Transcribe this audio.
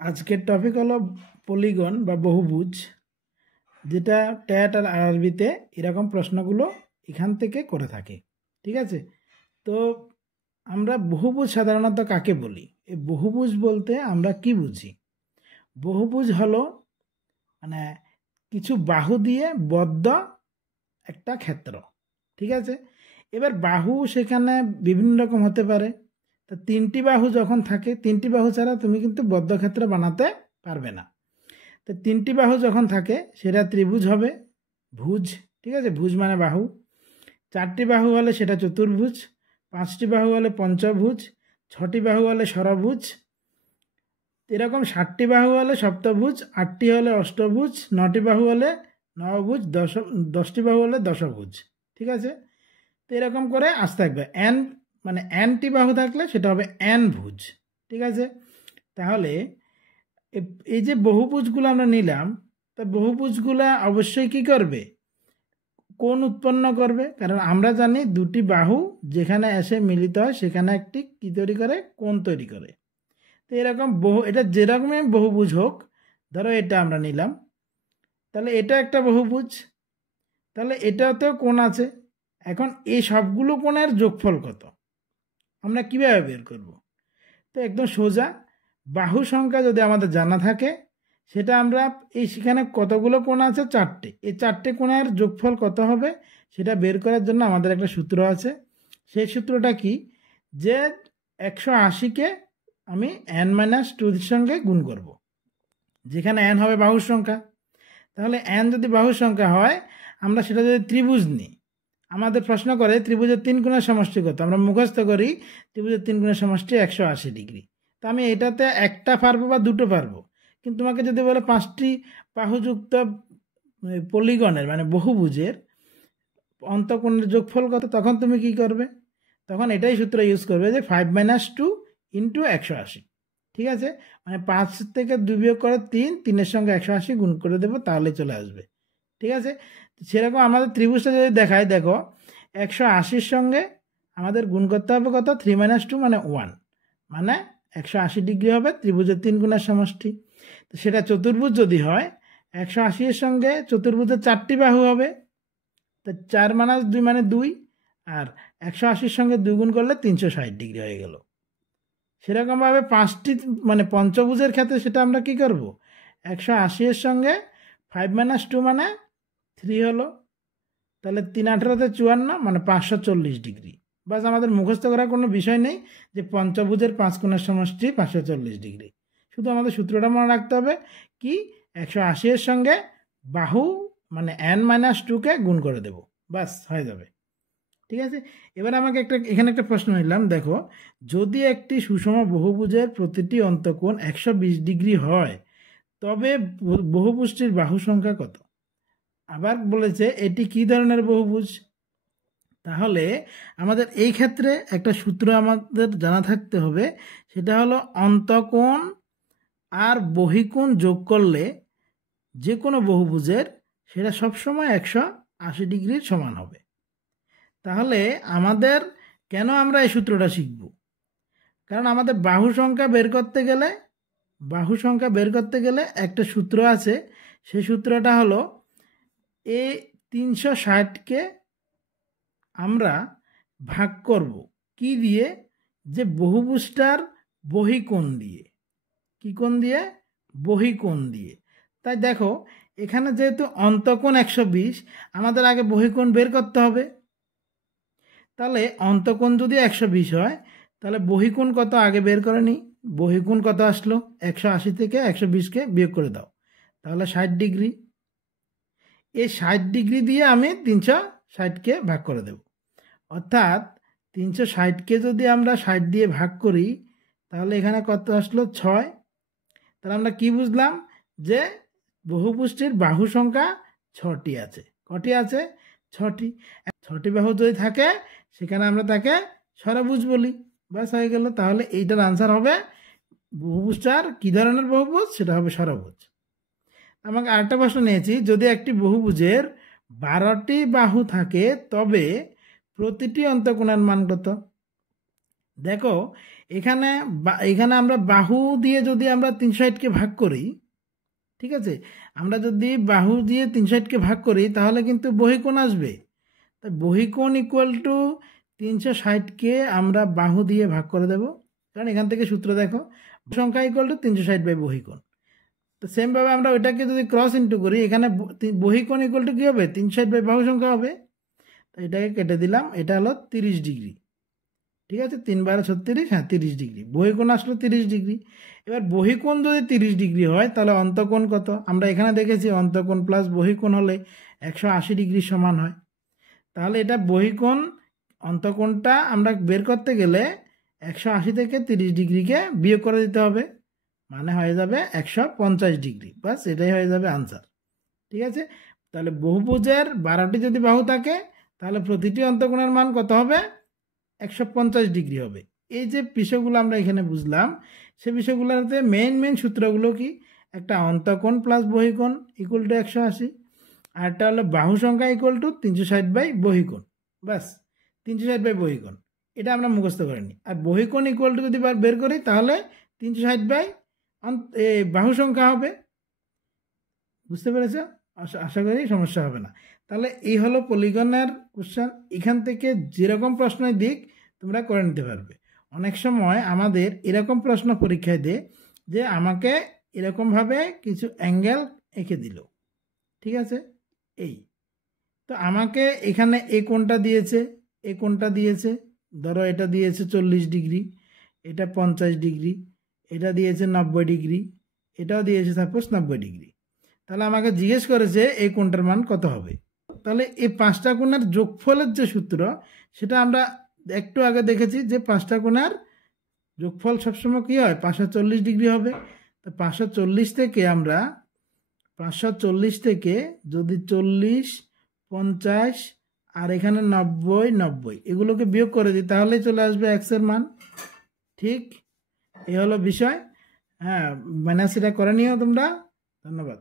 আজকের টপিক হলো পলিগন বা বহুভুজ, যেটা ট্যাট আর আরবিতে এরকম প্রশ্নগুলো এখান থেকে করে থাকে। ঠিক আছে, তো আমরা বহুভুজ সাধারণত কাকে বলি? এই বহুভুজ বলতে আমরা কি বুঝি? বহুভুজ হলো মানে কিছু বাহু দিয়ে বদ্ধ একটা ক্ষেত্র। ঠিক আছে, এবার বাহু সেখানে বিভিন্ন রকম হতে পারে। তা তিনটি বাহু যখন থাকে, তিনটি বাহু ছাড়া তুমি কিন্তু বদ্ধক্ষেত্র বানাতে পারবে না। তো তিনটি বাহু যখন থাকে সেটা ত্রিভুজ হবে, ভুজ। ঠিক আছে, ভুজ মানে বাহু। চারটি বাহু হলে সেটা চতুর্ভুজ, পাঁচটি বাহু হলে পঞ্চভুজ, ছটি বাহু হলে ষড়ভুজ, এরকম 60টি বাহু হলে সপ্তভুজ, 8টি হলে অষ্টভুজ, 9টি বাহু হলে নবভুজ, 10টি বাহু হলে দশভুজ। ঠিক আছে, তো এরকম করে আসতে থাকবে। এন মানে এনটি বাহু থাকলে সেটা হবে এন ভুজ। ঠিক আছে, তাহলে এই যে বহুভুজগুলো আমরা নিলাম, তা বহুভুজগুলা অবশ্যই কি করবে? কোণ উৎপন্ন করবে, কারণ আমরা জানি দুটি বাহু যেখানে এসে মিলিত হয় সেখানে একটি কি তৈরি করে? কোণ তৈরি করে। তো এরকম এটা যেরকমই বহুভুজ হোক, ধরো এটা আমরা নিলাম, তাহলে এটা একটা বহুভুজ, তাহলে এটাতেও কোণ আছে। এখন এই সবগুলো কোণের যোগফল কত আমরা কিভাবে বের করব? তো একদম সোজা, বাহু সংখ্যা যদি আমাদের জানা থাকে, সেটা আমরা এই সেখানে কতগুলো কোণ আছে? 4টে। এই 4টে কোণের যোগফল কত হবে সেটা বের করার জন্য আমাদের একটা সূত্র আছে। সেই সূত্রটা কি? যে 180কে আমি n-2 সঙ্গে গুণ করব, যেখানে n হবে বাহুর সংখ্যা। তাহলে n যদি বাহুর সংখ্যা হয়, আমরা সেটা যদি ত্রিভুজ নিই, আমাদের প্রশ্ন করে ত্রিভুজের 3 কোণের সমষ্টি কত, আমরা মুখস্থ করি ত্রিভুজের 3 কোণের সমষ্টি 180 ডিগ্রি। তো আমি এটাতে একটা পারবো বা দুটো পারবো, কিন্তু তোমাকে যদি বলে 5টি বাহুযুক্ত পলিগনের মানে বহুভুজের অন্তঃকোণের যোগফল কত, তখন তুমি কি করবে? তখন এটাই সূত্র ইউজ করবে যে 5-2 ইন্টু 180। ঠিক আছে, মানে 5 থেকে 2 বিয়োগ করে 3, 3-এর সঙ্গে 180 গুণ করে দেবো, তাহলে চলে আসবে। ঠিক আছে, সেরকম আমাদের ত্রিভুজটা যদি দেখায়, দেখো 180-র সঙ্গে আমাদের গুণ করতে হবে কত? 3-2 মানে 1, মানে 180 ডিগ্রি হবে ত্রিভুজের 3 কোণের সমষ্টি। তো সেটা চতুর্ভুজ যদি হয়, 180-এর সঙ্গে চতুর্ভুজের 4টি বাহু হবে, তো 4-2 মানে 2, আর 180-র সঙ্গে 2 গুণ করলে 360 ডিগ্রি হয়ে গেল। সেরকমভাবে 5টি মানে পঞ্চভুজের ক্ষেত্রে সেটা আমরা কি করব? 180-এর সঙ্গে 5-2 মানে 3 হলো, তাহলে 3-18 54 মানে 540 ডিগ্রি। বাস, আমাদের মুখস্থ করার কোনো বিষয় নেই যে পঞ্চভুজের 5 কোণের সমষ্টি 540 ডিগ্রি। শুধু আমাদের সূত্রটা মনে রাখতে হবে কি? 180-এর সঙ্গে বাহু মানে n-2কে গুণ করে দেব, বাস হয়ে যাবে। ঠিক আছে, এবার আমাকে এখানে একটা প্রশ্ন নিলাম। দেখো, যদি একটি সুষম বহুভুজের প্রতিটি অন্তঃকোণ 120 ডিগ্রি হয়, তবে বহুভুজটির বাহু সংখ্যা কত? আবার বলেছে এটি কি ধরনের বহুভুজ। তাহলে আমাদের এই ক্ষেত্রে একটা সূত্র আমাদের জানা থাকতে হবে, সেটা হলো অন্তঃকোণ আর বহিকোণ যোগ করলে যে কোনো বহুভুজের সেটা সবসময় 180 ডিগ্রির সমান হবে। তাহলে আমাদের কেন আমরা এই সূত্রটা শিখব? কারণ আমাদের বাহু সংখ্যা বের করতে গেলে একটা সূত্র আছে। সেই সূত্রটা হলো এই 360কে আমরা ভাগ করব কি দিয়ে? যে বহুভুজটার বহিকোণ দিয়ে। কি কোণ দিয়ে? বহিকোণ দিয়ে। তাই দেখো, এখানে যেহেতু অন্তঃকোণ 120, আমাদের আগে বহিকোণ বের করতে হবে। তাহলে অন্তঃকোণ যদি 120 হয়, তাহলে বহিকোণ কত আগে বের করে নিই। বহিকোণ কত আসলো? 180 থেকে 120কে বিয়োগ করে দাও, তাহলে 60 ডিগ্রি। এই 60 ডিগ্রি দিয়ে আমি 360কে ভাগ করে দেব, অর্থাৎ 360কে যদি আমরা 60 দিয়ে ভাগ করি, তাহলে এখানে কত আসলো? 6। তাহলে আমরা কি বুঝলাম? যে বহুভুজটির বাহু সংখ্যা 6টি আছে। কটি আছে? 6টি। 6টি বাহু যদি থাকে, সেখানে আমরা তাকে ষড়ভুজ বলি। ব্যাস হয়ে গেল। তাহলে এইটার আনসার হবে বহুভুজটার কি ধরনের বহুভুজ? সেটা হবে ষড়ভুজ। আমাকে আরেকটা প্রশ্ন নিয়েছি, যদি একটি বহুভুজের 12টি বাহু থাকে, তবে প্রতিটি অন্তঃকোণের মান কত? দেখো, এখানে এখানে আমরা বাহু দিয়ে যদি আমরা 360কে ভাগ করি, ঠিক আছে, আমরা যদি বাহু দিয়ে 360কে ভাগ করি তাহলে কিন্তু বহিকোণ আসবে। তাই বহিকোণ ইকুয়াল টু 360কে আমরা বাহু দিয়ে ভাগ করে দেব, কারণ এখান থেকে সূত্র দেখো সংখ্যা ইকুয়াল টু 360 বাই বহিকোণ। তো সেমভাবে আমরা ওইটাকে যদি ক্রস ইন্টু করি, এখানে বহিকোণ ইকুয়াল টু কী হবে, 360 বাই বাহু সংখ্যা হবে। তো এটাকে কেটে দিলাম, এটা হলো 30 ডিগ্রি, ঠিক আছে, 3 × 36, হ্যাঁ 30 ডিগ্রি। বহিকোণ আসলো 30 ডিগ্রি। এবার বহিকোণ যদি 30 ডিগ্রি হয় তাহলে অন্তকোণ কত? আমরা এখানে দেখেছি অন্তকোণ প্লাস বহিকোণ হলে 180 ডিগ্রি সমান হয়। তাহলে এটা বহিকোণ অন্তকোণটা আমরা বের করতে গেলে 180 থেকে 30 ডিগ্রিকে বিয়োগ করে দিতে হবে, মানে হয়ে যাবে 150 ডিগ্রি। বাস এটাই হয়ে যাবে আনসার, ঠিক আছে। তাহলে বহুভুজের 12টি যদি বাহু থাকে তাহলে প্রতিটি অন্তকোণের মান কত হবে, 150 ডিগ্রি হবে। এই যে বিষয়গুলো আমরা এখানে বুঝলাম, সে বিষয়গুলোতে মেইন সূত্রগুলো কি, একটা অন্তকোণ প্লাস বহিকোণ ইকুয়াল টু 180, আর একটা হলো বাহু সংখ্যা ইকুয়াল টু 360 বাই বহিকোণ। বাস 360 বাই বহিকোণ, এটা আমরা মুখস্থ করে নিই। আর বহিকোণ ইকুয়াল টু যদি বের করি তাহলে 360 বাই বাহু সংখ্যা হবে। বুঝতে পেরেছ? আশা করি সমস্যা হবে না। তাহলে এই হলো পলিগনের কোশ্চেন। এখান থেকে যেরকম প্রশ্নই দিক তোমরা করে নিতে পারবে। অনেক সময় আমাদের এরকম প্রশ্ন পরীক্ষায় দেয় যে আমাকে এরকমভাবে কিছু অ্যাঙ্গেল এঁকে দিল, ঠিক আছে, এই তো আমাকে এখানে এই কোণটা দিয়েছে, এই কোণটা দিয়েছে, ধরো এটা দিয়েছে 40 ডিগ্রি, এটা 50 ডিগ্রি, এটা দিয়েছে 90 ডিগ্রি, এটাও দিয়েছে সাপোজ 90 ডিগ্রি। তাহলে আমাকে জিজ্ঞেস করেছে এই কোণটার মান কত হবে। তাহলে এই 5টা কোণের যোগফলের যে সূত্র সেটা আমরা একটু আগে দেখেছি যে 5টা কোণের যোগফল সবসময় কী হয়, 540 ডিগ্রি হবে। তো 540 থেকে আমরা 540 থেকে যদি 40, 50 আর এখানে 90, 90 এগুলোকে বিয়োগ করে দিই তাহলেই চলে আসবে এক্সের মান। ঠিক, এই হলো বিষয়। হ্যাঁ, মাইনাস এটা করে নিও তোমরা। ধন্যবাদ।